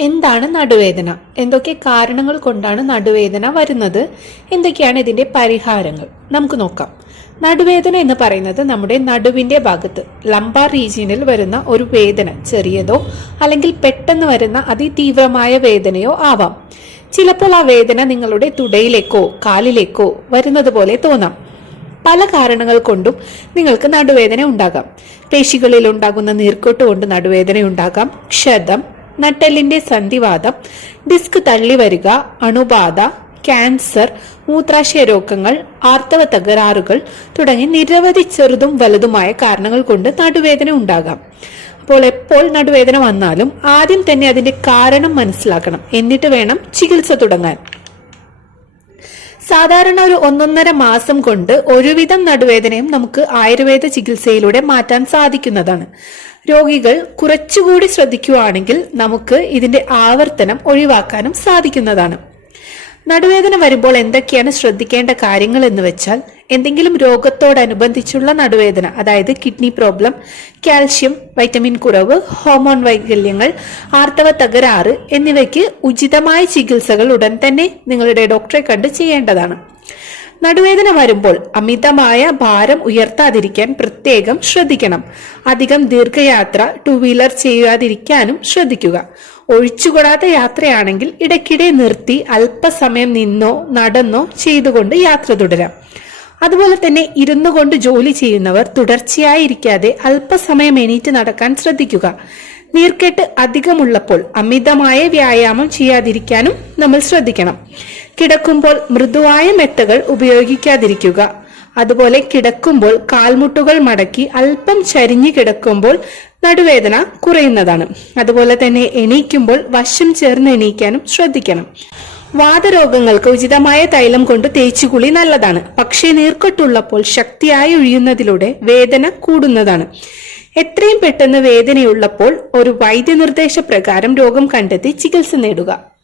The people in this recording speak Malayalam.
എന്താണ് നടുവേദന? എന്തൊക്കെ കാരണങ്ങൾ കൊണ്ടാണ് നടുവേദന വരുന്നത്? എന്തൊക്കെയാണ് ഇതിന്റെ പരിഹാരങ്ങൾ? നമുക്ക് നോക്കാം. നടുവേദന എന്ന് പറയുന്നത് നമ്മുടെ നടുവിന്റെ ഭാഗത്ത് ലംബാർ റീജിയനിൽ വരുന്ന ഒരു വേദന ചെറിയതോ അല്ലെങ്കിൽ പെട്ടെന്ന് വരുന്ന അതിതീവ്രമായ വേദനയോ ആവാം. ചിലപ്പോൾ ആ വേദന നിങ്ങളുടെ തുടയിലേക്കോ കാലിലേക്കോ വരുന്നത് പോലെ തോന്നാം. പല കാരണങ്ങൾ കൊണ്ടും നിങ്ങൾക്ക് നടുവേദന ഉണ്ടാകാം. പേശികളിൽ ഉണ്ടാകുന്ന നീർക്കൊട്ട് കൊണ്ട് നടുവേദന ഉണ്ടാകാം. ക്ഷതം നട്ടെല്ലിന്റെ സന്ധിവാദം ഡിസ്ക് തള്ളി വരിക അണുബാധ ക്യാൻസർ മൂത്രാശയ രോഗങ്ങൾ ആർത്തവ തകരാറുകൾ തുടങ്ങി നിരവധി ചെറുതും വലുതുമായ കാരണങ്ങൾ കൊണ്ട് നടുവേദന ഉണ്ടാകാം. അപ്പോൾ എപ്പോൾ നടുവേദന വന്നാലും ആദ്യം തന്നെ അതിന്റെ കാരണം മനസ്സിലാക്കണം. എന്നിട്ട് വേണം ചികിത്സ തുടങ്ങാൻ. സാധാരണ ഒരു ഒന്നൊന്നര മാസം കൊണ്ട് ഒരുവിധം നടുവേദനയും നമുക്ക് ആയുർവേദ ചികിത്സയിലൂടെ മാറ്റാൻ സാധിക്കുന്നതാണ്. രോഗികൾ കുറച്ചുകൂടി ശ്രദ്ധിക്കുകയാണെങ്കിൽ നമുക്ക് ഇതിന്റെ ആവർത്തനം ഒഴിവാക്കാനും സാധിക്കുന്നതാണ്. നടുവേദന വരുമ്പോൾ എന്തൊക്കെയാണ് ശ്രദ്ധിക്കേണ്ട കാര്യങ്ങൾ എന്ന് വെച്ചാൽ എന്തെങ്കിലും രോഗത്തോടനുബന്ധിച്ചുള്ള നടുവേദന അതായത് കിഡ്നി പ്രോബ്ലം കാൽഷ്യം വൈറ്റമിൻ കുറവ് ഹോർമോൺ വൈകല്യങ്ങൾ ആർത്തവ തകരാറ് എന്നിവയ്ക്ക് ഉചിതമായ ചികിത്സകൾ ഉടൻ തന്നെ നിങ്ങളുടെ ഡോക്ടറെ കണ്ട് ചെയ്യേണ്ടതാണ്. നടുവേദന വരുമ്പോൾ അമിതമായ ഭാരം ഉയർത്താതിരിക്കാൻ പ്രത്യേകം ശ്രദ്ധിക്കണം. അധികം ദീർഘയാത്ര ടു വീലർ ചെയ്യാതിരിക്കാനും ശ്രദ്ധിക്കുക. ഒഴിച്ചുകൂടാത്ത യാത്രയാണെങ്കിൽ ഇടയ്ക്കിടെ നിർത്തി അല്പസമയം നിന്നോ നടന്നോ ചെയ്തുകൊണ്ട് യാത്ര തുടരാം. അതുപോലെ തന്നെ ഇരുന്നു കൊണ്ട് ജോലി ചെയ്യുന്നവർ തുടർച്ചയായിരിക്കാതെ അല്പസമയം എണീറ്റ് നടക്കാൻ ശ്രദ്ധിക്കുക. നീർക്കെട്ട് അധികമുള്ളപ്പോൾ അമിതമായ വ്യായാമം ചെയ്യാതിരിക്കാനും നമ്മൾ ശ്രദ്ധിക്കണം. കിടക്കുമ്പോൾ മൃദുവായ മെത്തകൾ ഉപയോഗിക്കാതിരിക്കുക. അതുപോലെ കിടക്കുമ്പോൾ കാൽമുട്ടുകൾ മടക്കി അല്പം ചരിഞ്ഞു കിടക്കുമ്പോൾ നടുവേദന കുറയുന്നതാണ്. അതുപോലെ തന്നെ എണീക്കുമ്പോൾ വശം ചേർന്ന് എണീക്കാനും ശ്രദ്ധിക്കണം. വാതരോഗങ്ങൾക്ക് ഉചിതമായ തൈലം കൊണ്ട് തേച്ചു കുളി നല്ലതാണ്. പക്ഷേ നീർക്കെട്ടുള്ളപ്പോൾ ശക്തിയായി ഒഴിയുന്നതിലൂടെ വേദന കൂടുന്നതാണ്. എത്രയും പെട്ടെന്ന് വേദനയുള്ളപ്പോൾ ഒരു വൈദ്യനിർദ്ദേശപ്രകാരം രോഗം കണ്ടെത്തി ചികിത്സ നേടുക.